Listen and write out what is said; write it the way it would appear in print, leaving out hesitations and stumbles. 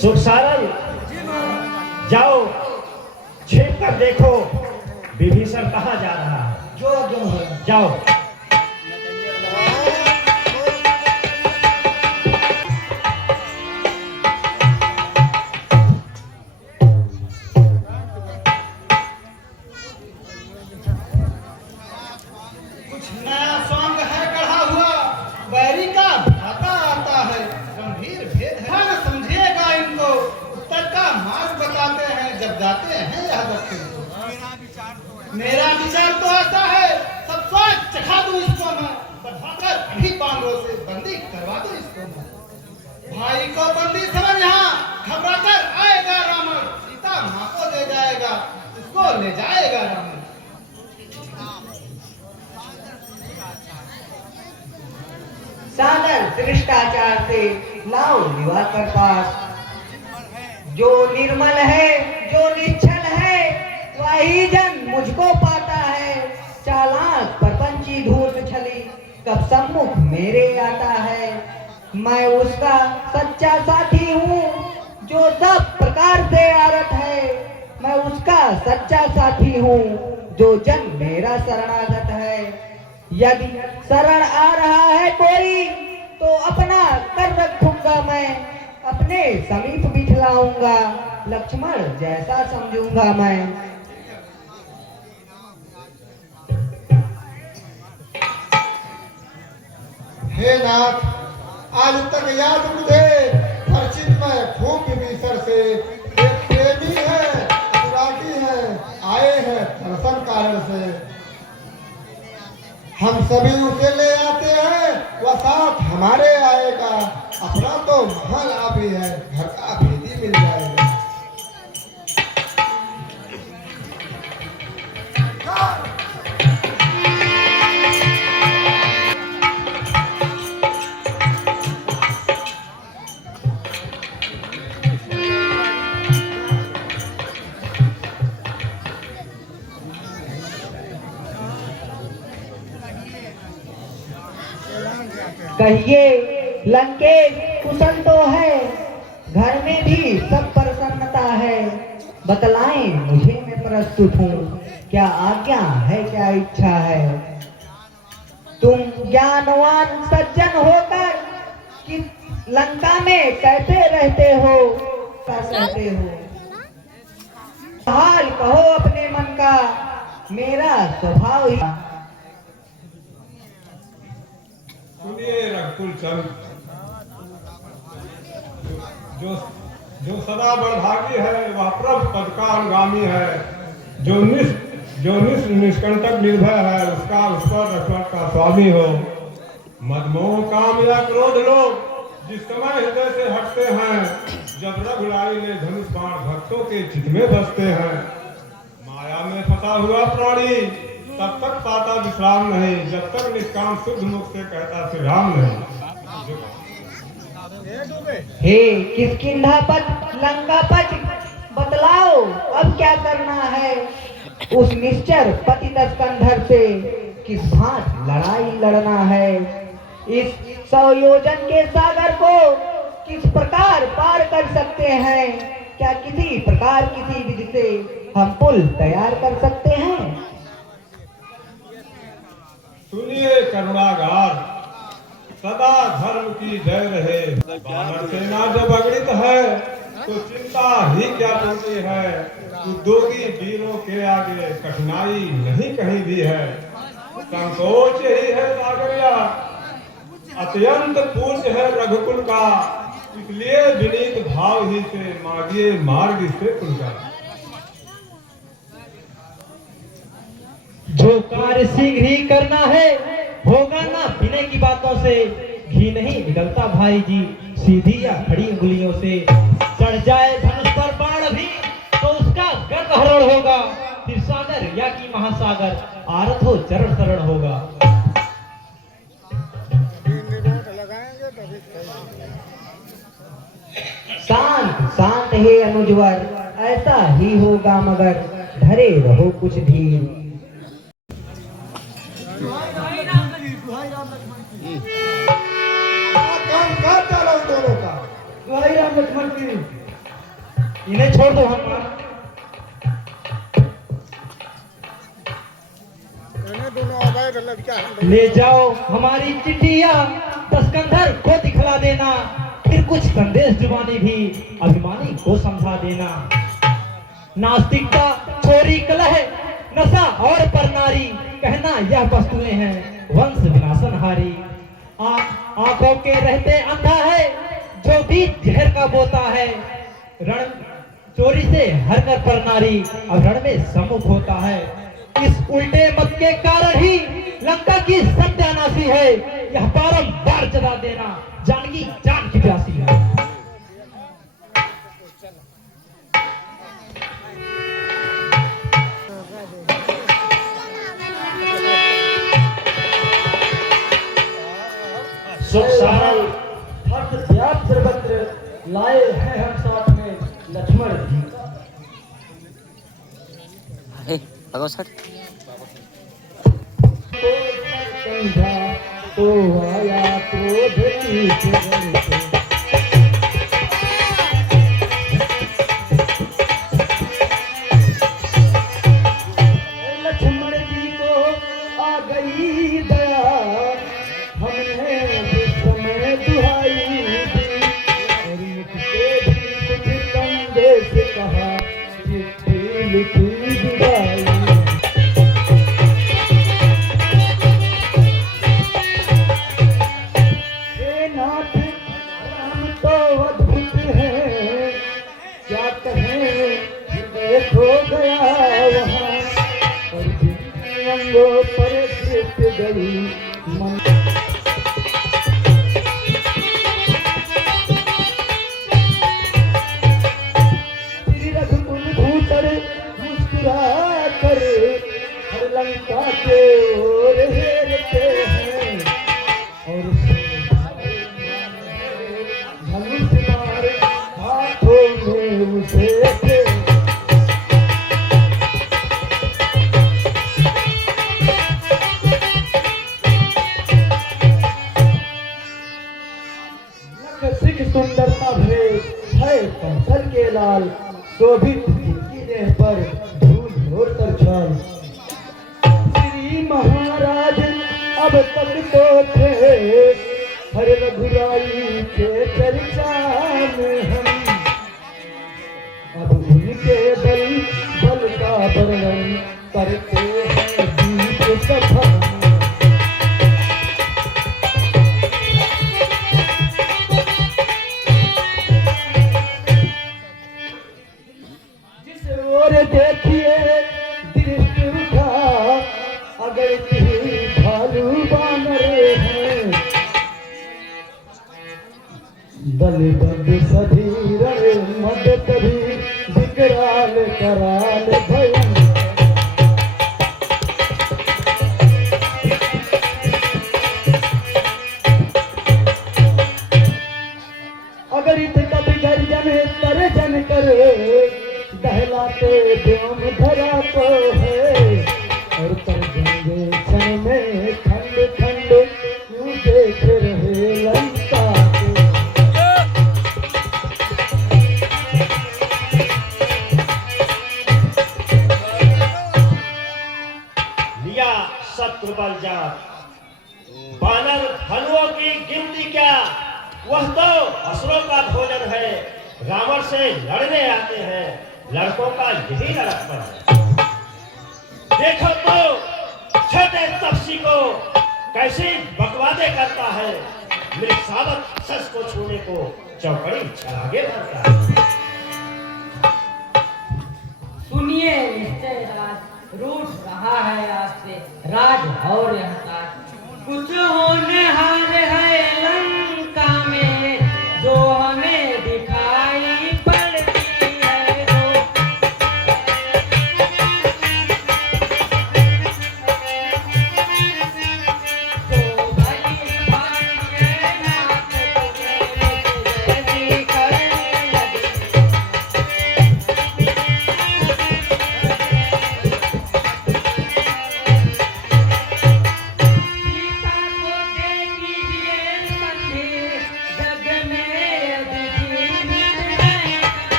सुख सारल, जाओ छिप कर देखो विभीषण कहाँ जा रहा है। जो है जाओ। कुछ नया सॉन्ग है गढ़ा हुआ, बैरी का भाता आता है, गंभीर भेद है न समझिएगा इनको, उत्तर का मार्ग बताते हैं जब जाते हैं यह दक्षिण को। मेरा विचार तो ऐसा है, सब स्वाद चखा दूं इसको मैं, बढ़ाकर अभी बांगों से बंदी करवा दूं इसको मैं। भाई को बंदी समझ यहाँ, घबरा कर आएगा रावण, सीता माँ को ले जाएगा, उसको ले जाएगा रावण। सादर शिष्टाचार से लाओ निवाकर पास, जो निर्मल है जो निश्चल है वही जन मुझको पाता है। चालाक प्रपंची धूर्त छली कब सम्मुख मेरे आता है। मैं उसका सच्चा साथी हूँ जो सब प्रकार से आरत है। मैं उसका सच्चा साथी हूँ जो जन मेरा शरणागत है। यदि शरण आ रहा है कोई तो अपना कर रखूंगा मैं, अपने समीप बिठलाऊंगा, लक्ष्मण जैसा समझूंगा मैं। हे नाथ, आज तक याद मुझे परिचित मैं खूब विभीषण से, एक प्रेमी है अनुरागी है, आए हैं दर्शन कारण से। हम सभी उसे ले आते हैं, वह साथ हमारे आएगा, अपना तो महल अभी है, घर का भेदी मिल जाएगा। कहिए लंकेश कुशल तो है, घर में भी सब प्रसन्नता है। बतलाएं मुझे मैं प्रस्तुत हूँ, क्या आज्ञा है क्या इच्छा है। तुम ज्ञानवान सज्जन होकर कि लंका में कैसे रहते हो, कहते हो। हाल कहो अपने मन का, मेरा स्वभाव ही। सुनिए रघुकुल चंद, जो सदा बड़भागी है वह प्रभु पद का अनुगामी है। जो निष्कंटक निर्भय है उसका उस पर रघुवर का स्वामी हो। मदमोह काम या क्रोध लोग जिस समय हृदय से हटते हैं, जब रघुराई ने धनुष बाण भक्तों के चित्त में बसते हैं। माया में फंसा हुआ प्राणी तब तक पाता विश्राम नहीं, जब तक निष्काम शुद्ध मुख से कहता श्री राम नहीं। हे किष्किंधापति लंकापति, बतलाओ अब क्या करना है। उस निश्चर पतित स्कंधर से किस भांति लड़ाई लड़ना है। इस 100 योजन के सागर को किस प्रकार पार कर सकते हैं। क्या किसी प्रकार किसी विधि से हम पुल तैयार कर सकते हैं। सुनिए करुणागार, सदा धर्म की जय रहे। वानर सेना जब अगणित है तो चिंता ही क्या होती है। उद्योगी वीरों के आगे कठिनाई नहीं कहीं भी है। संकोच ही है सागरिया, अत्यंत पूज्य है रघुकुल का, इसलिए विनीत भाव ही से मांगिए मार्ग से कुल का। जो कार्य शीघ्र ही करना है होगा ना विनय की बातों से। घी नहीं निकलता भाई जी सीधी या खड़ी उंगलियों से। चढ़ जाए धनुष पर बाण भी तो उसका गर्व हरण होगा। फिर सागर या की महासागर आरत हो चरण शरण होगा। शांत शांत हे अनुजवर, ऐसा ही होगा मगर धरे रहो कुछ धीर। काम कर डालो दोनों का, दुहाई राम लक्ष्मण की। इन्हें छोड़ दो हनुमान। ले जाओ हमारी चिट्ठिया दस्कंधर को दिखला देना, फिर कुछ संदेश जुबानी भी अभिमानी को समझा देना। नास्तिकता, चोरी, कलह, नशा और परनारी, कहना यह वस्तुएं हैं वंश विनाशनहारी। आंखों के रहते अंधा है जो बीच जहर का बोता है, रण चोरी से हर कर परनारी अब रण में सम्मुख होता है। इस उल्टे मत के कारण ही लंका की सत्यानाशी है, यह बारंबार जता देना जानकी जान की प्यासी है। सुख सारल हर्ष त्याग सर्वत्र लाए हैं हम साथ में लक्ष्मण जी। भगवान सर समझा तो आया क्रोध की जगह से। लक्ष्मण जी को आ गई दया, हमने जिस समय दुहाई दी और मुझसे भी कुछ संदेश कहा, चिट्ठी लिखी जुदाई। हे नाथ राम तो अद्भुत है, क्या कहें हृदय खो गया वहाँ, और जिन अंगों पर दृष्टि गई मन। श्री रघुकुल भूषण मुस्कुरा कर हर लंका के ओर हेरते हैं, और धनुष मार हाथों में उसे थे। सिख सुंदरता भरे है कंसल के लाल, शोभित जिनकी देह पर धूल और तरछाल। श्री महाराज अब तक तो थे हर रघुराई के चर्चा में हम, अब उनके बल का वर्णन करते हैं गीत सभा में। और देखिए दृष्टि उठा, अगर कहीं भालू बानर हैं, बल बंद शरीर मद कभी विकराल कराल भयं। अगर इत कभी गर्जन तर्जन कर, दहलाते व्योम धरा को है, और तर गंगे क्षण में खंड खंड क्यों देख रहे लंका को। लिया शत्रु बल जात, बानर धनुओं की गिनती क्या, वह तो असुरों का भोजन है। रावण से लड़ने आते हैं, लड़कों का यही लड़कपन है। देखो तो छोटे तपसी को कैसी बकवादे करता है, मेरे सावत सस को छूने को चौकड़ी छलांगे भरता है। सुनिए निश्चय राज, रूठ रहा है आज से राज और यह ताज, कुछ होने हारे है